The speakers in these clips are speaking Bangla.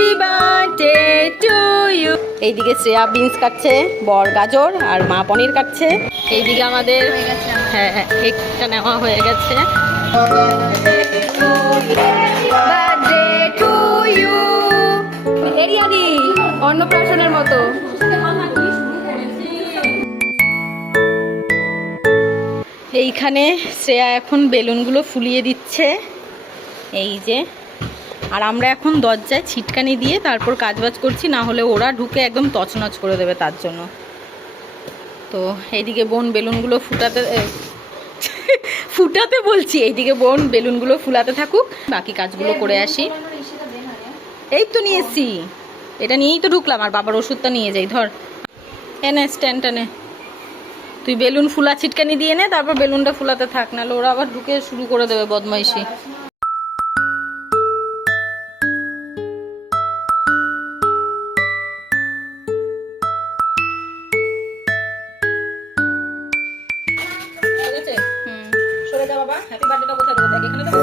হ্যাপি বার্থডে টু ইউ এইদিকে শ্রেয়া বিনস কাটছে বর গাজর আর মা পনির কাটছে। এইদিকে আমাদের হ্যাঁ হ্যাঁ কেকটা নেওয়া হয়ে গেছে। অন্নপ্রাশনের মতো। এইখানে শ্রেয়া এখন বেলুনগুলো ফুলিয়ে দিচ্ছে। এই যে আর আমরা এখন দরজায় ছিটকানি দিয়ে তারপর কাজবাজ করছি, না হলে ওরা ঢুকে একদম তছনছ করে দেবে তার জন্য। তো এইদিকে বোন বেলুনগুলো ফুটাতে ফুটাতে বলছি, এইদিকে বোন বেলুনগুলো ফুলাতে থাকুক, বাকি কাজগুলো করে আসি। এই তো নিয়ে এসছি। এটা নিয়েই তো ঢুকলাম, আর বাবার ওষুধটা নিয়ে যাই, ধর। এনে স্ট্যান্ডটা নে। তুই বেলুন ফুলা, ছিটকানি দিয়ে নে, তারপর বেলুনটা ফুলাতে থাক, নাহলে ওরা আবার ঢুকে শুরু করে দেবে বদমাইশি। হ্যাপি বার্থডেটা কোথায় দেবো? দেখ এখানে দেবো?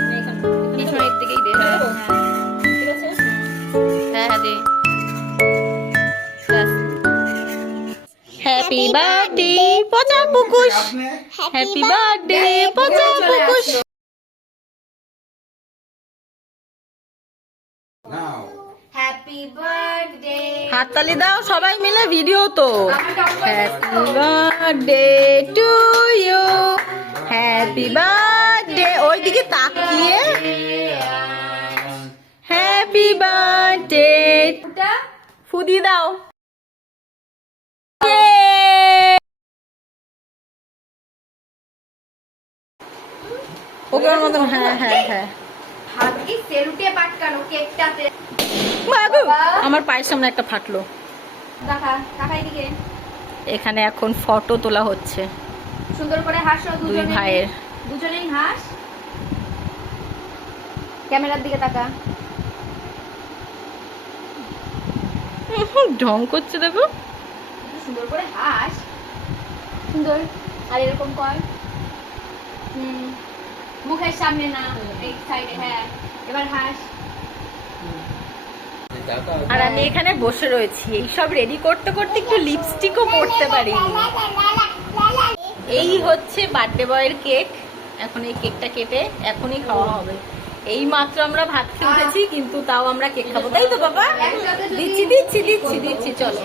না, এখানে পিছনের দিকেই দে হ্যাঁ দেবো? ঠিক আছে? হ্যাঁ হ্যাঁ দে। হ্যাপি বার্থডে পচা পুকুশ হ্যাপি বার্থডে পচা পুকুশ Now. হ্যাপি বার্থডে হাততালি দাও সবাই মিলে ভিডিও তো। Happy birthday to you happy birthday ওইদিকে তাকিয়ে। হ্যাপি বার্থডে ফুদি দাও। Yay! ওকে ওর মতন হ্যাঁ হ্যাঁ হ্যাঁ। আমার পায়ের সামনে একটা ফাটলো। এখানে এখন ফটো তোলা হচ্ছে। সুন্দর করে হাসো দুই দুজনে ভাইয়ের। দুজনেই হাস। ক্যামেরার দিকে তাকা। ঢং করছে দেখো। সুন্দর করে হাস। সুন্দর। আর এরকম কর। হুম। মুখের সামনে না এই সাইডে হ্যাঁ। এবার হাস। আর আমি এখানে বসে রয়েছি। এই সব রেডি করতে করতে একটু লিপস্টিকও পরতে পারিনি। এই হচ্ছে বার্থডে বয়ের কেক। এখন এই কেকটা কেটে এখনই খাওয়া হবে। এই মাত্র আমরা ভাত খেয়ে উঠেছি কিন্তু তাও আমরা কেক খাব। তাই তো বাবা? দিচ্ছি দিচ্ছি দিচ্ছি দিচ্ছি চলো।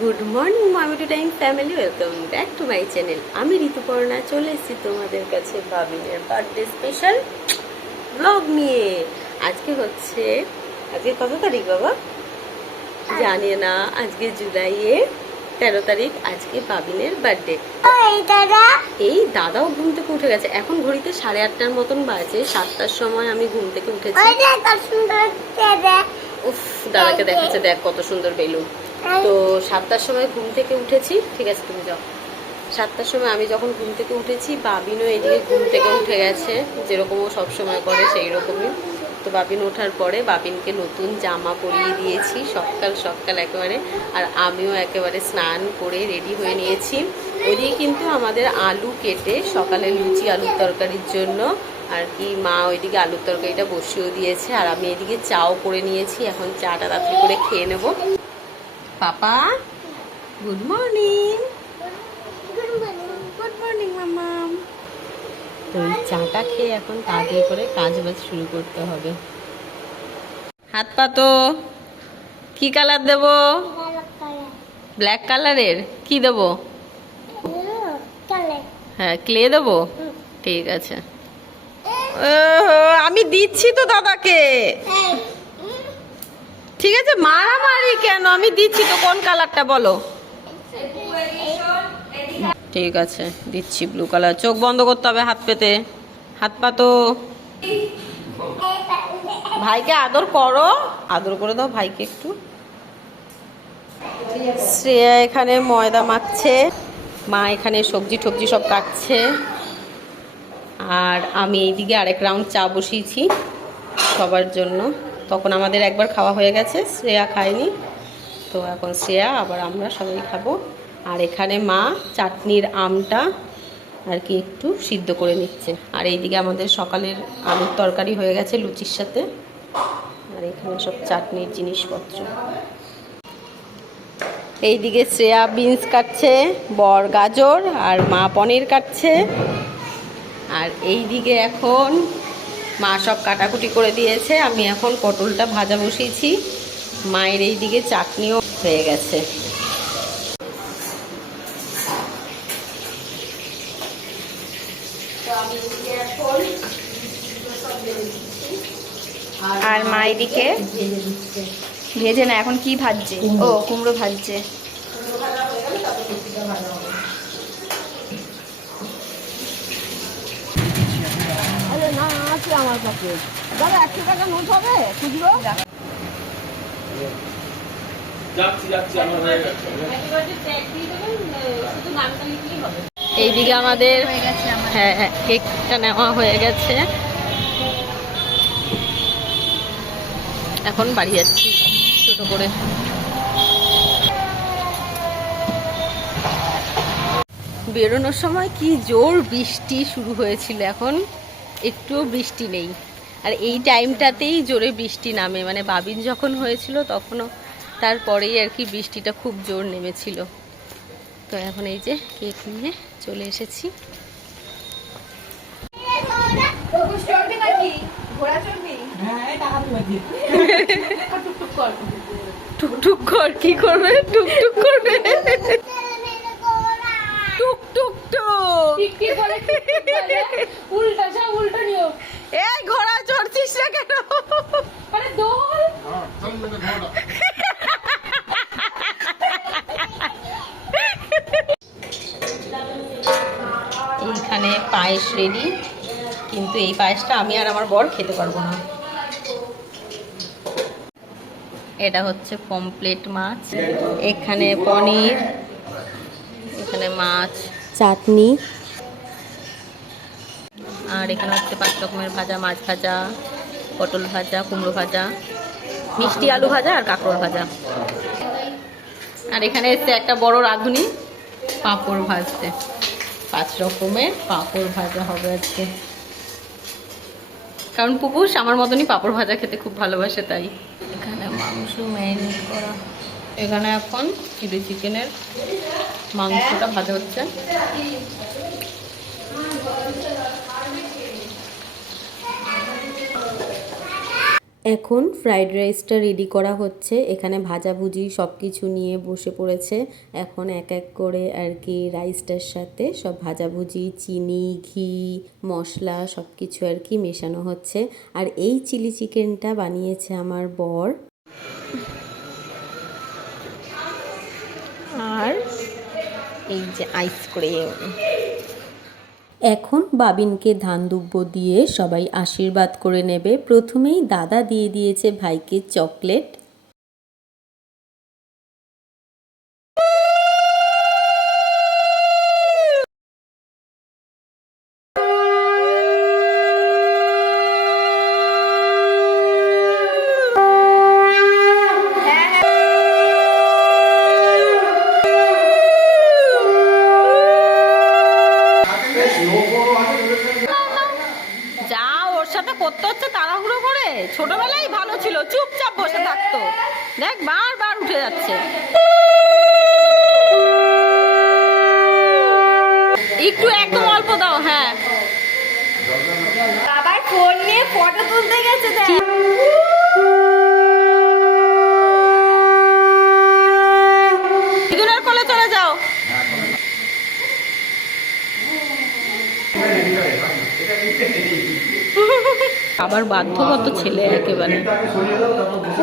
গুড মর্নিং মামি two time family. Welcome back to my channel. আমি ঋতুপর্ণা চলে এসেছি তোমাদের কাছে বাবিনের বার্থডে স্পেশাল ব্লগ নিয়ে। আজকে হচ্ছে আজকে কত তারিখ বাবা? জানি না আজকে জুলাইয়ের তেরো তারিখ আজকে বাবিনের বার্থডে এই দাদাও ঘুম থেকে উঠে গেছে। এখন ঘড়িতে সাড়ে আটটার মতন বাজে সাতটার সময় আমি ঘুম থেকে উঠেছি। উফ দাদাকে দেখাচ্ছে দেখ কত সুন্দর বেলুন। তো সাতটার সময় ঘুম থেকে উঠেছি। ঠিক আছে তুমি যাও। সাতটার সময় আমি যখন ঘুম থেকে উঠেছি বাবিনও এদিকে ঘুম থেকে উঠে গেছে। যেরকম ও সবসময় করে সেই রকমই। তো বাবিন ওঠার পরে বাবিনকে নতুন জামা পরিয়ে দিয়েছি, সকাল সকাল একেবারে। আর আমিও একেবারে স্নান করে রেডি হয়ে নিয়েছি। ওইদিকে কিন্তু আমাদের আলু কেটে সকালে লুচি, আলুর তরকারির জন্য। আর কি, মা ওইদিকে আলুর তরকারিটা বসিয়েও দিয়েছে। আর আমি এদিকে চাও করে নিয়েছি। এখন চাটা তাড়াতাড়ি করে খেয়ে নেব। Papa good morning good morning মামাম তো এই চাটা খেয়ে এখন তাড়াতাড়ি করে কাজ বাজ শুরু করতে হবে। হাত পাতো কি কালার দেব? ব্ল্যাক কালারের? কি দেব? হ্যাঁ ক্লে দেব? ঠিক আছে। আমি দিচ্ছি তো দাদাকে। ঠিক আছে, মারামারি কেন? আমি দিচ্ছি তো কোন কালারটা বলো? ঠিক আছে, দিচ্ছি ব্লু কালার চোখ বন্ধ করতে হবে হাত পেতে। হাত পা তো ভাইকে আদর করো। আদর করে দাও ভাইকে একটু। শ্রেয়া এখানে ময়দা মাখছে। মা এখানে সবজি টবজি সব কাটছে। আর আমি এইদিকে আরেক রাউন্ড চা বসিয়েছি সবার জন্য। তখন আমাদের একবার খাওয়া হয়ে গেছে, শ্রেয়া খায়নি। তো এখন শ্রেয়া, আবার আমরা সবাই খাব। আর এখানে মা চাটনির আমটা আর কি একটু সিদ্ধ করে নিচ্ছে। আর এইদিকে আমাদের সকালের আলুর তরকারি হয়ে গেছে লুচির সাথে। আর এখানে সব চাটনির জিনিসপত্র। এইদিকে শ্রেয়া বিনস কাটছে, বর গাজর আর মা পনির কাটছে। আর এইদিকে এখন মা সব কাটাকুটি করে দিয়েছে। আমি এখন পটলটা ভাজা বসিয়েছি। মায়ের এইদিকে চাটনিও হয়ে গেছে। আর মা এদিকে ভেজে না এখন কি ভাজছে? ও কুমড়ো ভাজছে। যাচ্ছি যাচ্ছি আমার হয়ে গেছে। হয়ে গেছে আমার হ্যাঁ হ্যাঁ কেকটা নেওয়া হয়ে গেছে। এখন বাড়ি যাচ্ছি ছোট করে। বেরোনোর সময় কি জোর বৃষ্টি শুরু হয়েছিল এখন? একটুও বৃষ্টি নেই। আর এই টাইমটাতেই জোরে বৃষ্টি নামে। মানে বাবিন যখন হয়েছিল তখনও তারপরেই আর কি বৃষ্টিটা খুব জোর নেমেছিল। তো এখন এই যে কেক নিয়ে চলে এসেছি। চড়বি নাকি ঘোড়া টুকটুক কর কি করবে? টুকটুক করবে? টুক টুক টুক কি করে উল্টা সব উল্টা নিও এই ঘোড়া চড়ছিস না কেন? আরে দোল এইখানে পায়েস রেডি কিন্তু এই পায়েসটা আমি আর আমার বর খেতে পারব না। এটা হচ্ছে পমপ্লেট মাছ। এখানে পনির এখানে মাছ। চাটনি। আর এখানে হচ্ছে পাঁচ রকমের ভাজা মাছ ভাজা পটল ভাজা কুমড়ো ভাজা মিষ্টি আলু ভাজা আর কাঁকড়োর ভাজা। আর এখানে এসছে একটা বড় রাঁধুনি পাঁপড় ভাজতে। পাঁচ রকমের পাঁপড় ভাজা হবে আজকে। কারণ পুপুষ আমার মতনই পাঁপড় ভাজা খেতে খুব ভালোবাসে, তাই। এখানে মাংস ম্যারিনেট করা। এখানে এখন চিলি চিকেনের মাংসটা ভাজা হচ্ছে। এখন ফ্রাইড রাইসটা রেডি করা হচ্ছে। এখানে ভাজাভুজি সব কিছু নিয়ে বসে পড়েছে। এখন এক এক করে আর কি রাইসটার সাথে সব ভাজাভুজি, চিনি, ঘি, মশলা সব কিছু আর কি মেশানো হচ্ছে। আর এই চিলি চিকেনটা বানিয়েছে আমার বর। আর এই যে আইস করে এখন বাবিনকে ধান দুব্য দিয়ে সবাই আশীর্বাদ করে নেবে। প্রথমেই দাদা দিয়ে দিয়েছে ভাইকে চকলেট। যা সাথে করতে হচ্ছে তাড়াহুড়ো করে? ছোটবেলায় ভালো ছিল চুপচাপ বসে থাকতো। দেখ বারবার উঠে যাচ্ছে। একটু একদম অল্প দাও হ্যাঁ। বাবার ফোন নিয়ে ফটো তুলতে গেছে দেখ দিদুনের কোলে চলে যাও আবার বাধ্যগত ছেলে একেবারে।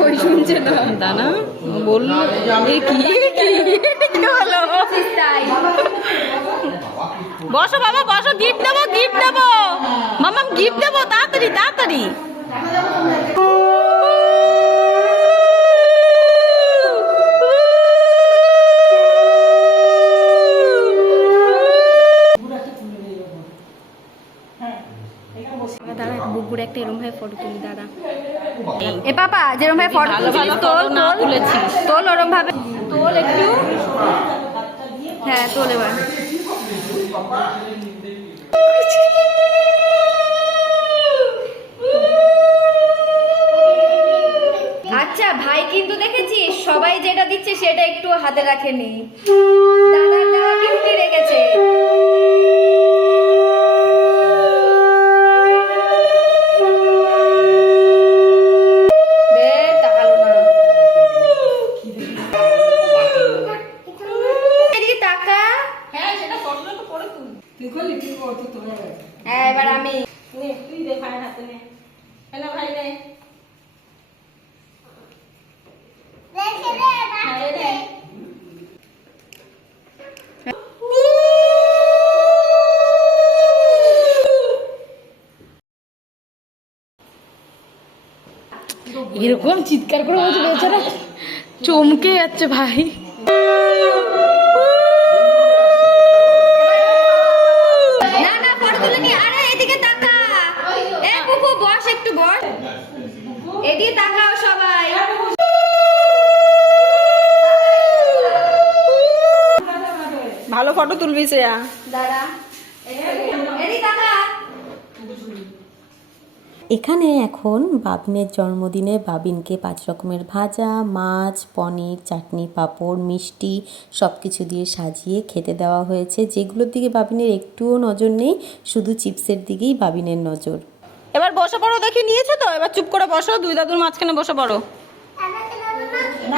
ওই শুনছে দানা বলল কি হলো? বসো বাবা, বসো গিফট দেবো গিফট দেবো। মামাম গিফট দেবো, তাড়াতাড়ি তাড়াতাড়ি। একটা এরম ফটো তুলি এ পাপা যেরম ফটো তোল তোল। ওরম ভাবে। তোল একটু। হ্যাঁ তোল এবার। আচ্ছা ভাই কিন্তু দেখেছি সবাই যেটা দিচ্ছে সেটা একটু হাতে রাখেনি। দাদা কিন্তু রেখেছে হ্যাঁ, এবার আমি। নে তুই দে ভাইয়ের হাতে নে। হ্যালো ভাই নে। ভাই নে। এরকম চিৎকার করে বলছে বেচারা চমকে যাচ্ছে ভাই না না ফটো তুলে নি আরে এদিকে তাকা এ কুকু বস একটু বস এদিকে তাকাও সবাই ভালো ফটো তুলবি শ্রেয়া দাঁড়া। এখানে এখন বাবিনের জন্মদিনে বাবিনকে পাঁচ রকমের ভাজা মাছ পনির চাটনি পাঁপড় মিষ্টি সব কিছু দিয়ে সাজিয়ে খেতে দেওয়া হয়েছে। যেগুলোর দিকে বাবিনের একটুও নজর নেই শুধু চিপসের দিকেই বাবিনের নজর। এবার বসে পড়ো দেখি নিয়েছো তো? এবার চুপ করে বসো দুই দাদুর মাঝখানে বসে পড়ো।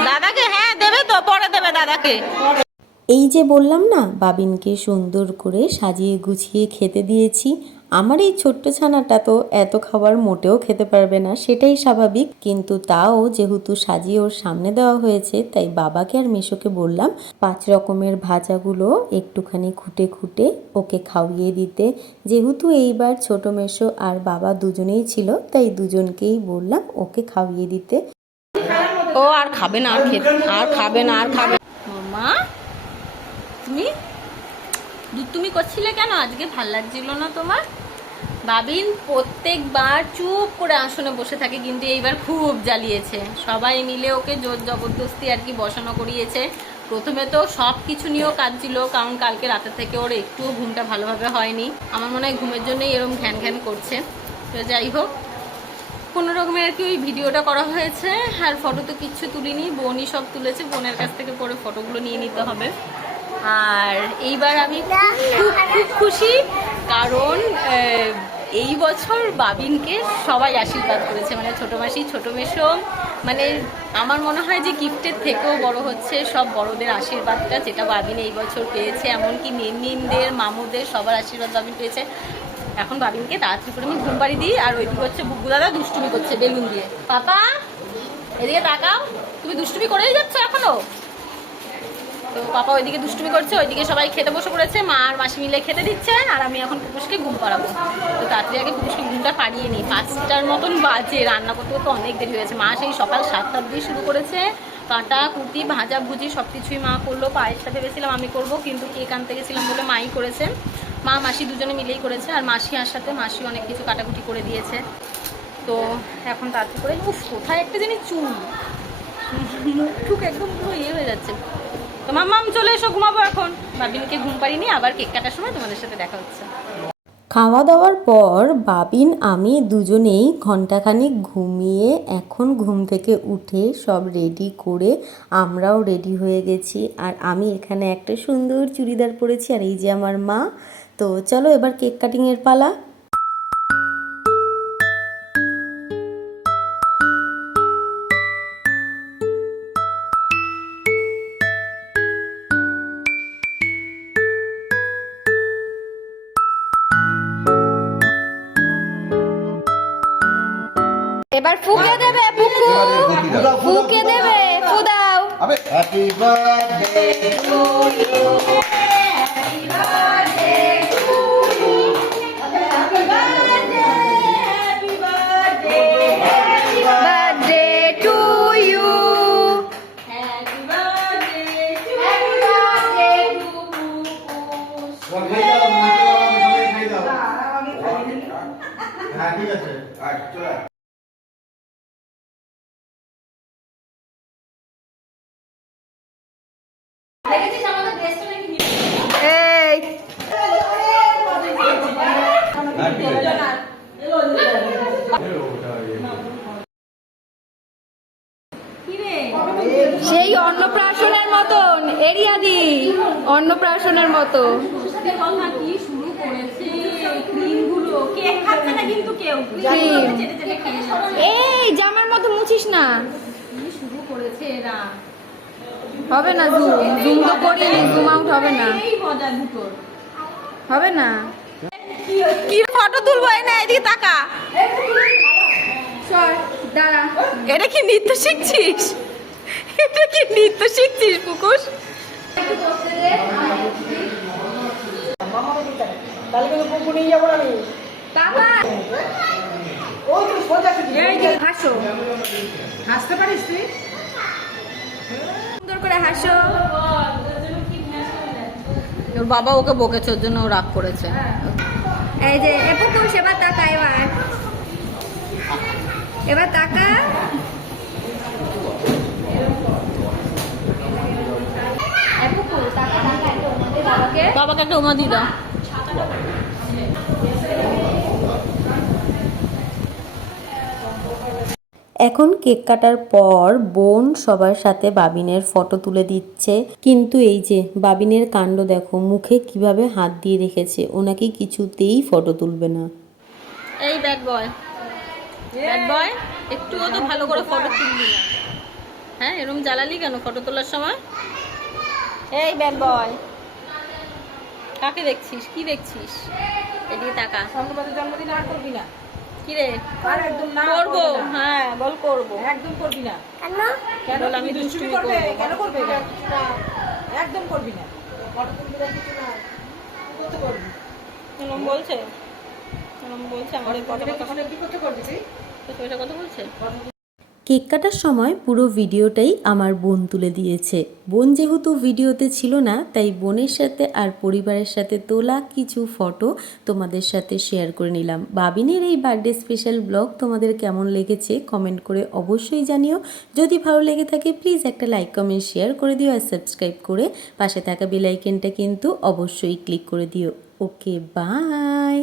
দাদাকে হ্যাঁ দেবে তো পরে দেবে দাদাকে। এই যে বললাম না বাবিনকে সুন্দর করে সাজিয়ে গুছিয়ে খেতে দিয়েছি আমার এই ছোট্ট ছানাটা তো এত খাবার মোটেও খেতে পারবে না সেটাই স্বাভাবিক। কিন্তু তাও যেহেতু সাজিয়ে ওর সামনে দেওয়া হয়েছে তাই বাবাকে আর মেশোকে বললাম পাঁচ রকমের ভাজাগুলো একটুখানি খুঁটে খুঁটে ওকে খাওয়িয়ে দিতে। যেহেতু এইবার ছোট মেশো আর বাবা দুজনেই ছিল তাই দুজনকেই বললাম ওকে খাওয়িয়ে দিতে। ও আর খাবে না আর খেতে আর খাবে না আর খাবে মা তুমি? দুধ তুমি করছিলে কেন? আজকে ভালো লাগছিল না তোমার? বাবিন প্রত্যেকবার চুপ করে আসনে বসে থাকে, কিন্তু এইবার খুব জ্বালিয়েছে। সবাই মিলে ওকে জোর জবরদস্তি আর কি বসানো করিয়েছে। প্রথমে তো সব কিছু নিয়েও কাঁদছিল, কারণ কালকে রাতে থেকে ওর একটুও ঘুমটা ভালোভাবে হয়নি। আমার মনে হয় ঘুমের জন্যই এরকম ঘ্যান ঘ্যান করছে। তো যাই হোক, কোনো রকমের আর কি ওই ভিডিওটা করা হয়েছে। আর ফটো তো কিচ্ছু তুলিনি, বোনই সব তুলেছে, বোনের কাছ থেকে পরে ফটোগুলো নিয়ে নিতে হবে। আর এইবার আমি খুব খুব খুশি, কারণ এই বছর বাবিনকে সবাই আশীর্বাদ করেছে। মানে ছোটো মাসি, ছোটো মেশো মানে আমার মনে হয় যে গিফটের থেকেও বড় হচ্ছে সব বড়দের আশীর্বাদটা, যেটা বাবিন এই বছর পেয়েছে। এমনকি মেমিনদের মামুদের সবার আশীর্বাদ বাবিন পেয়েছে। এখন বাবিনকে তাড়াতাড়ি করে আমি ঘুম দিই, আর ওইদিকে হচ্ছে বুকু দাদা দুষ্টুমি করছে বেলুন দিয়ে। পাপা, এদিকে তাকাও, তুমি দুষ্টুমি করেই যাচ্ছ এখনও? তো পাপা ওইদিকে দুষ্টুমি করছে, ওইদিকে সবাই খেতে বসে পড়েছে, মা আর মাসি মিলে খেতে দিচ্ছে, আর আমি এখন পুকুশকে ঘুম পাড়াবো তো তাড়াতাড়ি আগে পুকুশকে ঘুমটা পাড়িয়ে নিই। পাঁচটার মতন বাজে, রান্না করতে তো অনেক দেরি হয়েছে। মা সেই সকাল সাতটার দিয়ে শুরু করেছে। কাটা, কুটি, ভাজা, ভুজি সব কিছুই মা করল। পায়েসটা ভেবেছিলাম আমি করব, কিন্তু কেক আনতে গেছিলাম বলে মাই করেছে। মা, মাসি দুজনে মিলেই করেছে, আর মাসি আর সাথে মাসি অনেক কিছু কাটাকুটি করে দিয়েছে। তো এখন করে উফ, কোথায় একটা জিনিস চুল। মুখ টুক একদম ইয়ে হয়ে যাচ্ছে। তো মাম্মাম চলে এসো, ঘুমাবো এখন। বাবিনকে ঘুম পাড়িনি, আবার কেক কাটার সময় তোমাদের সাথে দেখা হচ্ছে। খাওয়া দাওয়ার পর বাবিন, আমি দুজনেই ঘন্টাখানিক ঘুমিয়ে এখন ঘুম থেকে উঠে সব রেডি করে আমরাও রেডি হয়ে গেছি। আর আমি এখানে একটা সুন্দর চুড়িদার পরেছি, আর এই যে আমার মা। তো চলো এবার কেক কাটিংয়ের পালা। এবার ফুকে দেবে ফুকু। ফুকি দেবে ফু দাও আবে happy birthday birthday to you হ্যাঁ ঠিক আছে আচ্ছা চলে আয়। এই হ্যাঁ ঠিক আছে সেই অন্ন অন্নপ্রাশনের মতন এরিয়া দি অন্নপ্রাশনের মতো কথা কি শুরু করেছে ক্রিমগুলো কেক খাচ্ছে না কিন্তু কেউ Cream। চেটে চেটে খেয়ে যাচ্ছে। এই জামার মতো মুছিস না। হবে না জুম জুম তো করিনি জুম আউট হবে না। হবে না। কি ফটো তুলবো? না এদিকে তাকা। দাঁড়া। এটা কি নৃত্য শিখছিস? এটা কি নৃত্য শিখছিস পুকুশ বাবা সুন্দর করে হাসো ওর বাবা ওকে বকেছে ওর জন্য রাগ করেছে। এই যে, এবার তো সেবার তাকা এবার। এবার তাকা এপুকু, তাকা, তাকা, একটু আমাদের বাবাকে? বাবাকে একটা উমা দিয়ে দাও। এখন কেক কাটার পর বোন সবার সাথে বাবিনের ফটো তুলে দিচ্ছে। কিন্তু এই যে বাবিনের কাণ্ড দেখো মুখে কীভাবে হাত দিয়ে রেখেছে ওনাকে কিছুতেই ফটো তুলবে না। এই ব্যাড বয় ব্যাড বয় একটুও তো ভালো করে ফটো তুলবি না। হ্যাঁ এরকম জ্বালালি কেন ফটো তোলার সময়? এই ব্যাড বয় কাকে দেখছিস? কি দেখছিস? এদিকে তাকা। টাকা জন্মদিন আর করবি না। কি রে? আর একদম না করব? হ্যাঁ বল করব। একদম করবি না। কেন? কেন আমি দুষ্টুমি করব? কেন করবে একদম করবি না। না কিছু করবি এরকম বলছে বলছে আমাদের কথা কথা করবি তুই? কথা বলছে কেক কাটার সময় পুরো ভিডিওটাই আমার বোন তুলে দিয়েছে। বোন যেহেতু ভিডিওতে ছিল না, তাই বোনের সাথে আর পরিবারের সাথে তোলা কিছু ফটো তোমাদের সাথে শেয়ার করে নিলাম। বাবিনের এই বার্থডে স্পেশাল ব্লগ তোমাদের কেমন লেগেছে কমেন্ট করে অবশ্যই জানিও। যদি ভালো লেগে থাকে, প্লিজ একটা লাইক, কমেন্ট, শেয়ার করে দিও আর সাবস্ক্রাইব করে পাশে থাকা বেলাইকেনটা কিন্তু অবশ্যই ক্লিক করে দিও। Okay, bye!